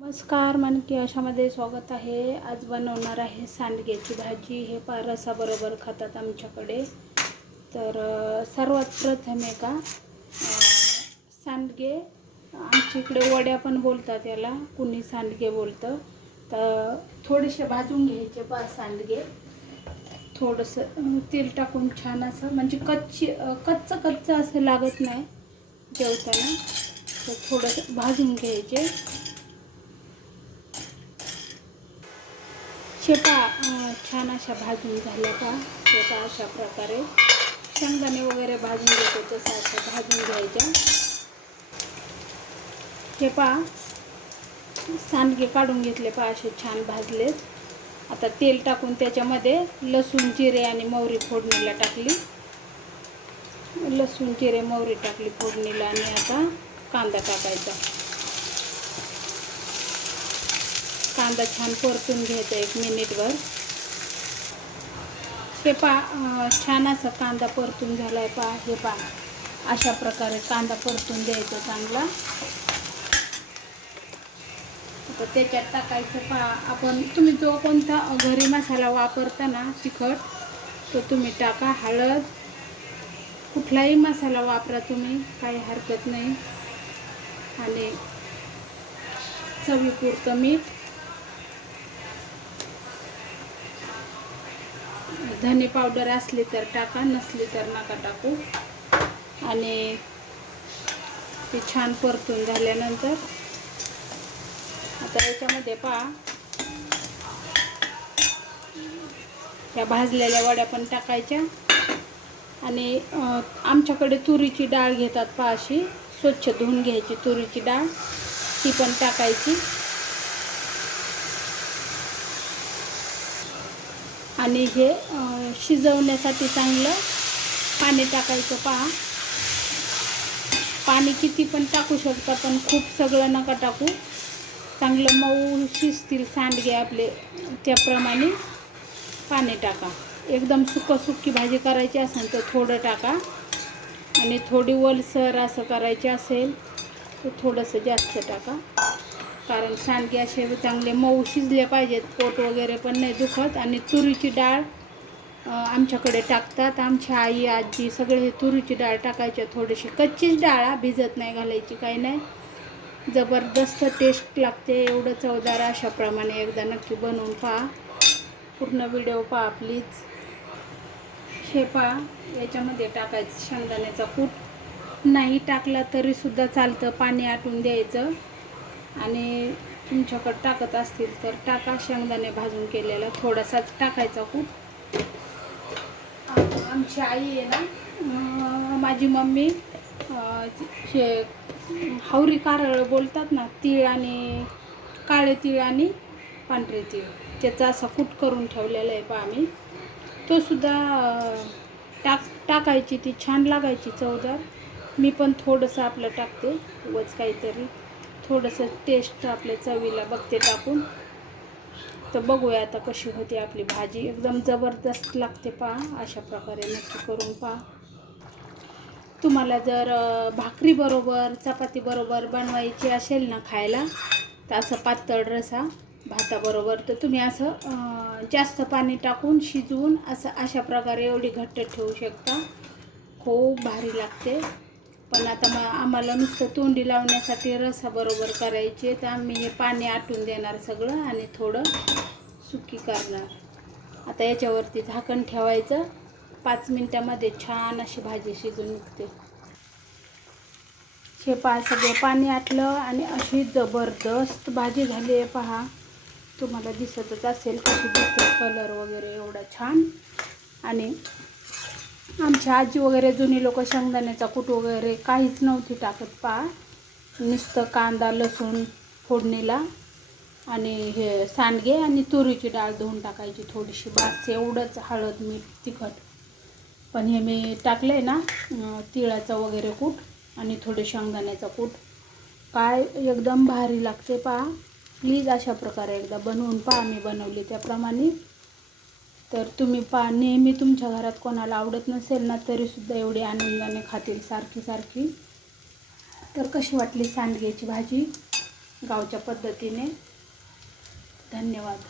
नमस्कार, मन की आशामध्ये स्वागत आहे. आज बनवणार आहे सांडग्याची भाजी. हे रसाबरोबर खातात आमच्याकडे. तर सर्वात प्रथम आहे का सांडगे, आमच्या इकडे वड्या पण बोलतात याला, कुणी सांडगे बोलतं. तर थोडेसे भाजून घ्यायचे सांडगे. थोडंसं तेल टाकून छान असं, म्हणजे कच्चं असं लागत नाही जेवताना. तर थोडंसं भाजून घ्यायचे. शेपा छान अशा भाजून झाल्या का, शेपा अशा प्रकारे शेंगदाणे वगैरे भाजून घेतो तसं असं भाजून घ्यायच्या. शेपा सांडगे काढून घेतले असे छान भाजलेत. आता तेल टाकून त्याच्यामध्ये लसूण, जिरे आणि मोहरी फोडणीला टाकली. लसूण, जिरे, मोहरी टाकली फोडणीला. आणि आता कांदा टाकायचा. कांदा छान परतून घ्यायचा 1 मिनिटभर. हे छान असं कांदा परतून झालाय हे अशा प्रकारे कांदा परतून द्यायचा चांगला. तर त्याच्यात टाकायचं आपण, तुम्ही जो कोणता घरी मसाला वापरता ना तिखट, तो तुम्ही टाका. हळद, कुठलाही मसाला वापरा तुम्ही, काही हरकत नाही. आणि चवीपुरतं मीठ, धने पावडर असली तर टाका, नसली तर नका टाकू. आणि ते छान परतून झाल्यानंतर आता याच्यामध्ये या भाजलेल्या वड्या पण टाकायच्या. आणि आमच्याकडे तुरीची डाळ घेतात अशी स्वच्छ धुवून घ्यायची तुरीची डाळ, ती पण टाकायची. आणि हे शिजवण्यासाठी चांगलं पाणी टाकायचं. पाणी किती पण टाकू शकता, पण खूप सगळं नका टाकू. चांगलं मऊ शिजतील सांडगे आपले, त्याप्रमाणे पाणी टाका. एकदम सुकी भाजी करायची असेल तर थोडं टाका. आणि थोडी ओलसर असं करायची असेल तर थोडंसं जास्त टाका. कारण सांडगे असे चांगले मऊ शिजले पाहिजेत, पोट वगैरे पण नाही दुखत. आणि तुरीची डाळ आमच्याकडे टाकतात, आमच्या आई, आजी सगळे हे तुरीची डाळ टाकायच्या. थोडीशी कच्चीच डाळ, भिजत नाही घालायची, काही नाही. जबरदस्त टेस्ट लागते, एवढं चवदार. अशाप्रमाणे एकदा नक्की बनवून पहा. पूर्ण व्हिडिओ पहा प्लीज. हे याच्यामध्ये टाकायचं शेंगदाण्याचा कूट. नाही टाकला तरीसुद्धा चालतं, पाणी आटून द्यायचं. आणि तुमच्याकडे टाकत असतील तर टाका. शेंगदाणे भाजून केलेला थोडासाच टाकायचा कूट. आमची आई आहे ना, माझी मम्मी, हावरी कारळ बोलतात ना, तीळ आणि काळे तीळ आणि पांढरे तीळ, त्याचा असा कूट करून ठेवलेला आहे आम्ही. तो सुद्धा टाकायची, ती छान लागायची चवदार. मी पण थोडंसं आपलं टाकते, उगाच काहीतरी थोडंसं टेस्ट आपल्या चवीला बघते टाकून. तर बघूया आता कशी होती आपली भाजी. एकदम जबरदस्त लागते अशा प्रकारे नक्की करून तुम्हाला जर भाकरीबरोबर, चपातीबरोबर बनवायची असेल ना खायला, तर असं पातळ रसा भाताबरोबर, तर तुम्ही असं जास्त पाणी टाकून शिजवून असं अशा प्रकारे एवढी घट्ट ठेवू शकता. खूप भारी लागते. पण आता आम्हाला नुसतं तोंडी लावण्यासाठी रसाबरोबर करायचे, तर आम्ही हे पाणी आटून देणार सगळं आणि थोडं सुकी करणार. आता याच्यावरती झाकण ठेवायचं. 5 मिनिटामध्ये छान अशी भाजी शिजून निघते. हे सगळं पाणी आटलं आणि अशी जबरदस्त भाजी झाली आहे. तुम्हाला दिसतच असेल कशी दिसते, कलर वगैरे एवढा छान. आणि आमची आजी वगैरे जुनी लोक शेंगदाण्याचा कूट वगैरे काहीच नव्हती टाकत. नुसतं कांदा, लसूण फोडणीला आणि हे सांडगे आणि तुरीची डाळ धुवून टाकायची थोडीशी, बस एवढंच. हळद, मीठ, तिखट. पण हे मी टाकलंय ना तिळाचा वगैरे कूट आणि थोडे शेंगदाण्याचा कूट, काय एकदम भारी लागते. प्लीज अशा प्रकारे एकदा बनवून मी बनवली त्याप्रमाणे. तर तुम्ही नेहमी तुमच्या घरात कोणाला आवडत नसेल ना, तरीसुद्धा एवढी आनंदाने खातील सारखी. तर कशी वाटली सांडग्याची भाजी? गावच्या पद्धतीने. धन्यवाद.